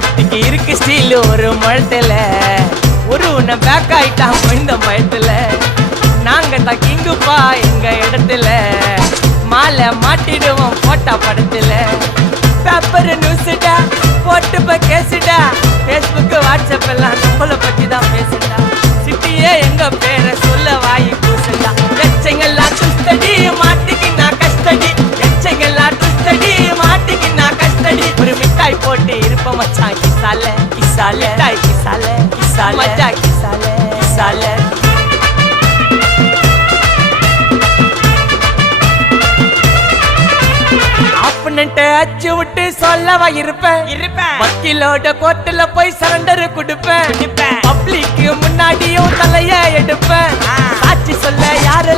சேஃப்டிக்கு இருக்கு ஸ்டீல் ஒரு முழத்துல ஒரு உன்னை பேக் ஆயிட்டான் இந்த பயத்துல நாங்க தான் கிங்குப்பா எங்க இடத்துல மாலை மாட்டிடுவோம் போட்டா படத்துல பேப்பர் நியூஸ்டா போட்டு கேசுடா ஃபேஸ்புக் வாட்ஸ்அப் எல்லாம் நம்மளை பத்தி தான் பேசுடா சிட்டியே எங்க பேரை சொல்ல வாய் கூசுடா எச்சங்கெல்லாம் துஸ்தடி மாட்டிக்கினா கஸ்டடி எச்சங்கெல்லாம் துஸ்தடி மாட்டிக்கினா கஸ்டடி ஒரு மிட்டாய் போட்டு இருப்ப மச்சான் கிசால கிசால மிட்டாய் கிசால கிசால மச்சா கிசால கிசால அச்சு விட்டு சொல்லவா இருப்பேன் வக்கீலோட கோர்ட்டுல போய் சரண்டர் கொடுப்பேன் பப்ளிக்கு முன்னாடியும் தலைய எடுப்பேன் சாட்சி சொல்ல யாரு